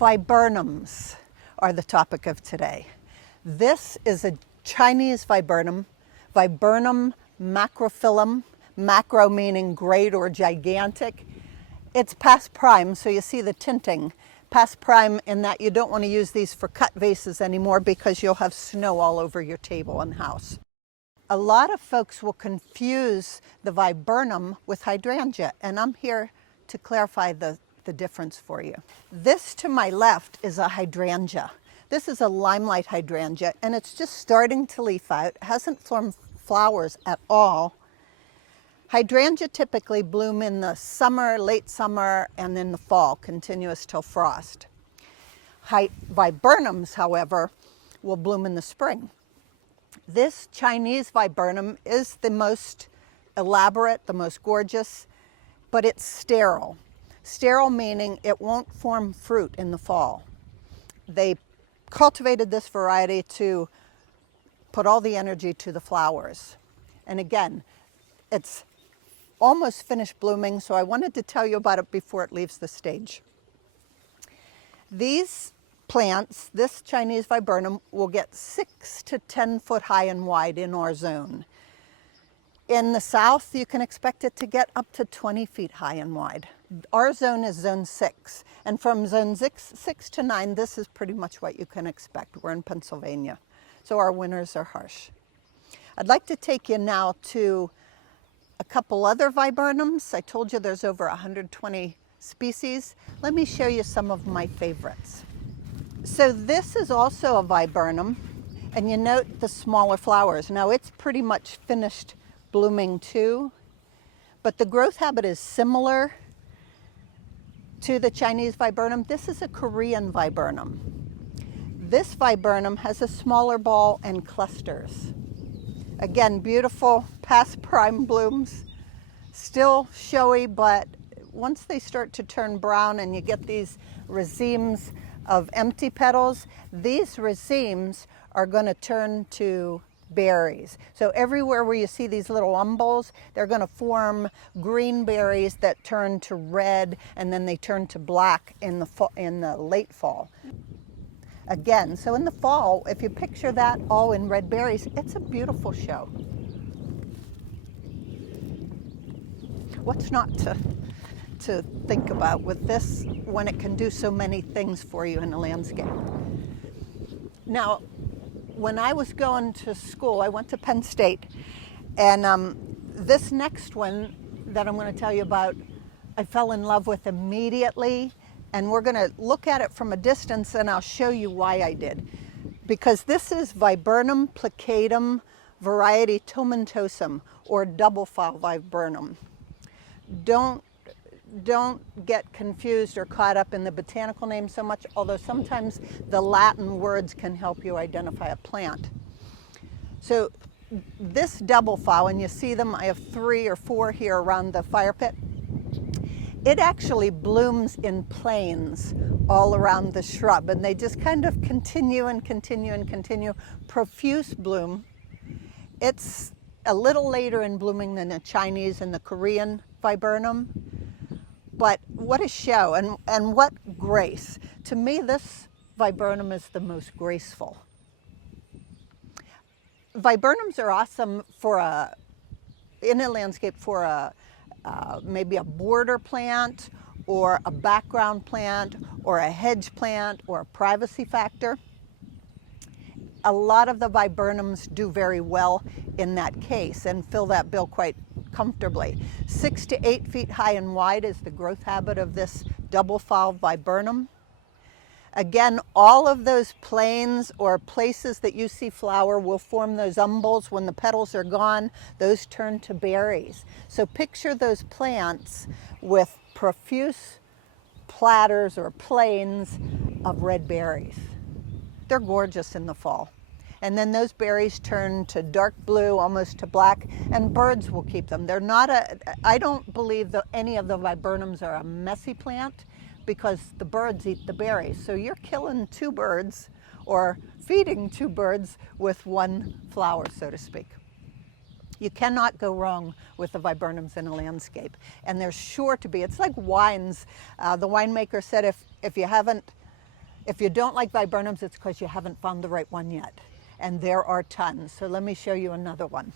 Viburnums are the topic of today. This is a Chinese viburnum, Viburnum macrophyllum, macro meaning great or gigantic. It's past prime, so you see the tinting. Past prime in that you don't want to use these for cut vases anymore because you'll have snow all over your table and house. A lot of folks will confuse the viburnum with hydrangea, and I'm here to clarify the difference for you. This to my left is a hydrangea. This is a limelight hydrangea, and it's just starting to leaf out. It hasn't formed flowers at all. Hydrangea typically bloom in the summer, late summer, and in the fall, continuous till frost. Viburnums, however, will bloom in the spring. This Chinese viburnum is the most elaborate, the most gorgeous, but it's sterile. Sterile meaning it won't form fruit in the fall. They cultivated this variety to put all the energy to the flowers. And again, it's almost finished blooming, so I wanted to tell you about it before it leaves the stage. These plants, this Chinese viburnum, will get 6 to 10 foot high and wide in our zone. In the south, you can expect it to get up to 20 feet high and wide. Our zone is zone 6, and from zone 6 to 9, this is pretty much what you can expect. We're in Pennsylvania, so our winters are harsh. I'd like to take you now to a couple other viburnums. I told you there's over 120 species. Let me show you some of my favorites. So this is also a viburnum, and you note the smaller flowers. Now it's pretty much finished blooming too, but the growth habit is similar to the Chinese viburnum. This is a Korean viburnum. This viburnum has a smaller ball and clusters. Again, beautiful past prime blooms, still showy, but once they start to turn brown and you get these racemes of empty petals, these racemes are going to turn to berries. So everywhere where you see these little umbels, they're going to form green berries that turn to red, and then they turn to black in the late fall. Again, so in the fall, if you picture that all in red berries, it's a beautiful show. What's not to think about with this when it can do so many things for you in the landscape? Now, when I was going to school, I went to Penn State, and this next one that I'm going to tell you about, I fell in love with immediately, and we're going to look at it from a distance, and I'll show you why I did. Because this is Viburnum plicatum variety tomentosum, or double file viburnum. Don't get confused or caught up in the botanical name so much, although sometimes the Latin words can help you identify a plant. So this double file, and you see them, I have 3 or 4 here around the fire pit. It actually blooms in planes all around the shrub, and they just kind of continue and continue and continue. Profuse bloom. It's a little later in blooming than the Chinese and the Korean viburnum. But what a show, and what grace. To me, this viburnum is the most graceful. Viburnums are awesome for in a landscape for maybe a border plant, or a background plant, or a hedge plant, or a privacy factor. A lot of the viburnums do very well in that case and fill that bill quite comfortably. 6 to 8 feet high and wide is the growth habit of this double file viburnum. Again, all of those planes or places that you see flower will form those umbels. When the petals are gone, those turn to berries. So picture those plants with profuse platters or planes of red berries. They're gorgeous in the fall. And then those berries turn to dark blue, almost to black, and birds will keep them. They're not I don't believe that any of the viburnums are a messy plant, because the birds eat the berries. So you're killing 2 birds, or feeding 2 birds with 1 flower, so to speak. You cannot go wrong with the viburnums in a landscape, and they're sure to be. It's like wines. The winemaker said if you haven't If you don't like viburnums, it's because you haven't found the right one yet. And there are tons. So let me show you another one.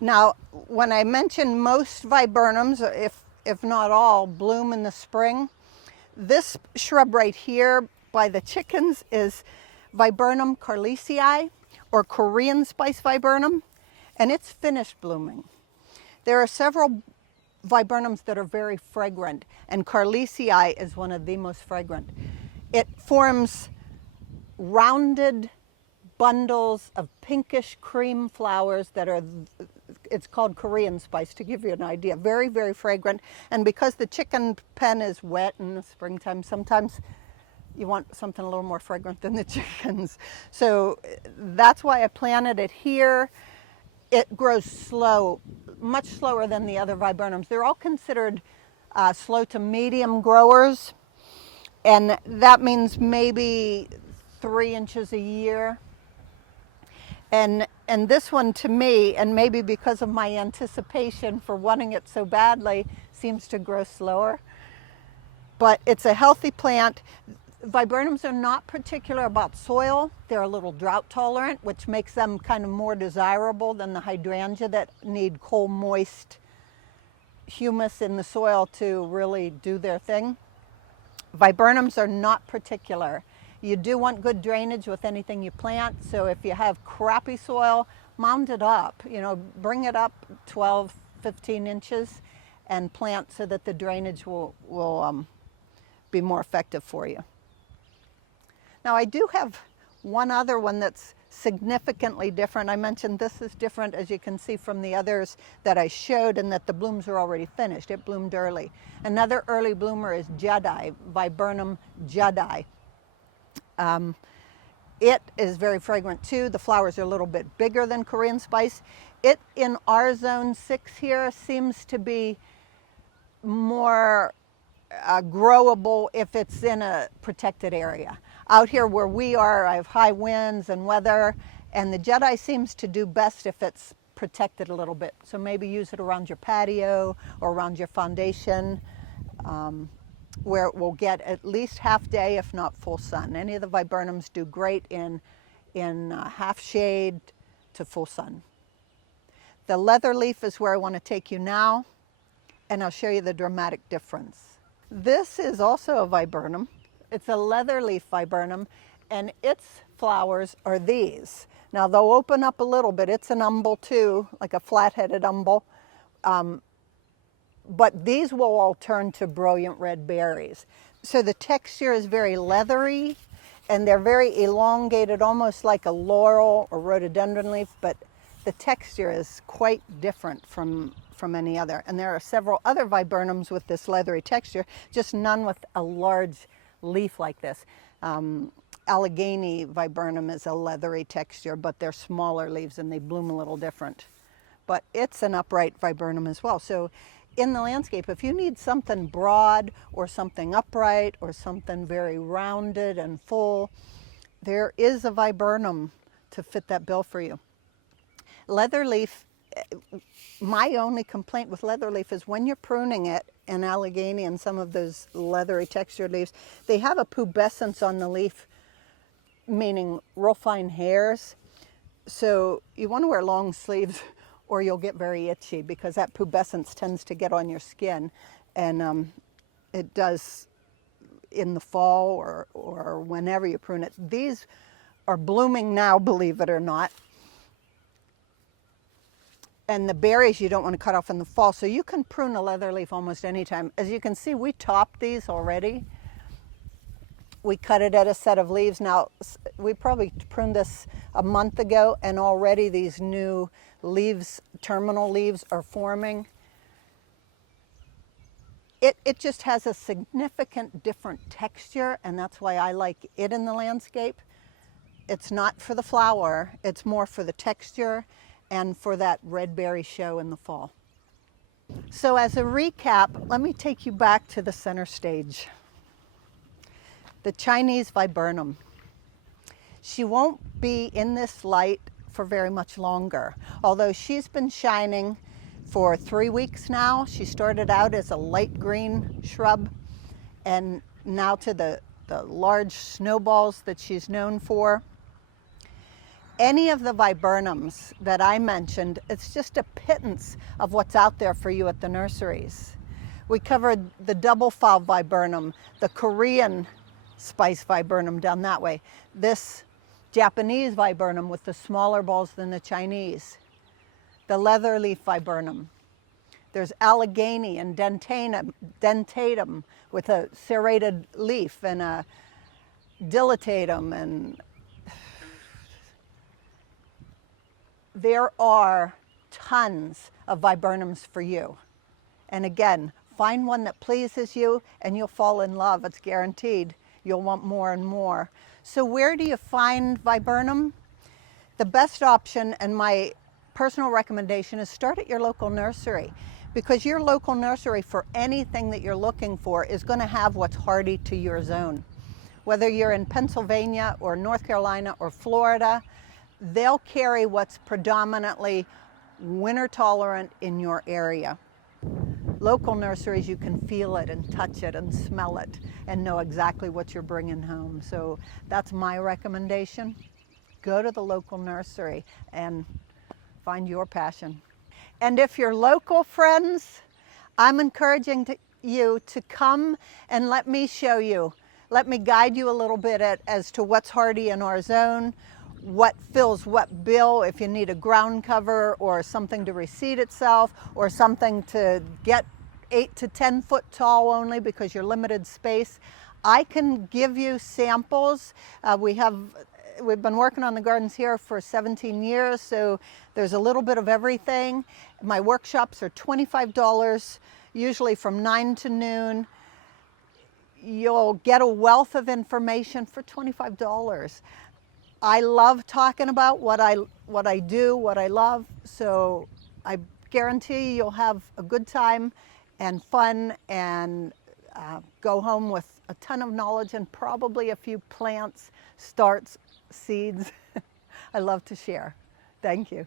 Now, when I mentioned most viburnums, if not all, bloom in the spring, this shrub right here by the chickens is Viburnum carlesii, or Korean spice viburnum, and it's finished blooming. There are several viburnums that are very fragrant, and carlesii is one of the most fragrant. It forms rounded bundles of pinkish cream flowers that are, it's called Korean spice, to give you an idea. Very, very fragrant. And because the chicken pen is wet in the springtime, sometimes you want something a little more fragrant than the chickens. So that's why I planted it here. It grows slow, much slower than the other viburnums. They're all considered slow to medium growers, and that means maybe 3 inches a year. And this one, to me, and maybe because of my anticipation for wanting it so badly, seems to grow slower. But it's a healthy plant. Viburnums are not particular about soil. They're a little drought tolerant, which makes them kind of more desirable than the hydrangea that need cool, moist humus in the soil to really do their thing. Viburnums are not particular. You do want good drainage with anything you plant, so if you have crappy soil, mound it up. You know, bring it up 12, 15 inches and plant so that the drainage will be more effective for you. Now, I do have one other one that's significantly different. I mentioned this is different, as you can see from the others that I showed, and that the blooms are already finished. It bloomed early. Another early bloomer is Jedi, Viburnum Jedi. It is very fragrant too. The flowers are a little bit bigger than Korean spice. It, in our zone 6 here, seems to be more growable if it's in a protected area. Out here where we are, I have high winds and weather, and the Jedi seems to do best if it's protected a little bit. So maybe use it around your patio or around your foundation, where it will get at least half day, if not full sun. Any of the viburnums do great in half shade to full sun. The leather leaf is where I want to take you now, and I'll show you the dramatic difference. This is also a viburnum. It's a leather leaf viburnum, and its flowers are these. Now they'll open up a little bit. It's an umbel too, like a flat-headed umbel. But these will all turn to brilliant red berries. So the texture is very leathery, and they're very elongated, almost like a laurel or rhododendron leaf, but the texture is quite different from any other. And there are several other viburnums with this leathery texture, just none with a large leaf like this. Allegheny viburnum is a leathery texture, but they're smaller leaves and they bloom a little different. But it's an upright viburnum as well. So in the landscape, if you need something broad or something upright or something very rounded and full, there is a viburnum to fit that bill for you. Leatherleaf, my only complaint with leatherleaf is when you're pruning it, and Allegheny and some of those leathery textured leaves, they have a pubescence on the leaf, meaning real fine hairs. So you want to wear long sleeves or you'll get very itchy, because that pubescence tends to get on your skin, and it does in the fall or whenever you prune it. These are blooming now, believe it or not. And the berries you don't want to cut off in the fall, so you can prune a leather leaf almost any time. As you can see, we topped these already. We cut it at a set of leaves. Now, we probably pruned this a month ago, and already these new leaves, terminal leaves, are forming. It just has a significant different texture, and that's why I like it in the landscape. It's not for the flower, it's more for the texture and for that red berry show in the fall. So as a recap, let me take you back to the center stage. The Chinese viburnum. She won't be in this light for very much longer, although she's been shining for 3 weeks now. She started out as a light green shrub, And now to the large snowballs that she's known for. Any of the viburnums that I mentioned, it's just a pittance of what's out there for you at the nurseries. We covered the double foul viburnum, the Korean spice viburnum down that way, this Japanese viburnum with the smaller balls than the Chinese, the leatherleaf viburnum. There's Allegheny and dentatum with a serrated leaf, and a dilatatum, and there are tons of viburnums for you. And again, find one that pleases you and you'll fall in love. It's guaranteed. You'll want more and more. So where do you find viburnum? The best option, and my personal recommendation, is start at your local nursery, because your local nursery for anything that you're looking for is going to have what's hardy to your zone. Whether you're in Pennsylvania or North Carolina or Florida, they'll carry what's predominantly winter tolerant in your area. Local nurseries, you can feel it and touch it and smell it and know exactly what you're bringing home. So that's my recommendation. Go to the local nursery and find your passion. And if you're local, friends, I'm encouraging you to come and let me show you. Let me guide you a little bit as to what's hardy in our zone, what fills what bill, if you need a ground cover or something to reseed itself or something to get 8 to 10 foot tall only because you're limited space. I can give you samples. We've been working on the gardens here for 17 years, so there's a little bit of everything. My workshops are $25, usually from 9 to noon. You'll get a wealth of information for $25. I love talking about what I do, what I love, so I guarantee you'll have a good time and fun and go home with a ton of knowledge and probably a few plants, starts, seeds. I love to share. Thank you.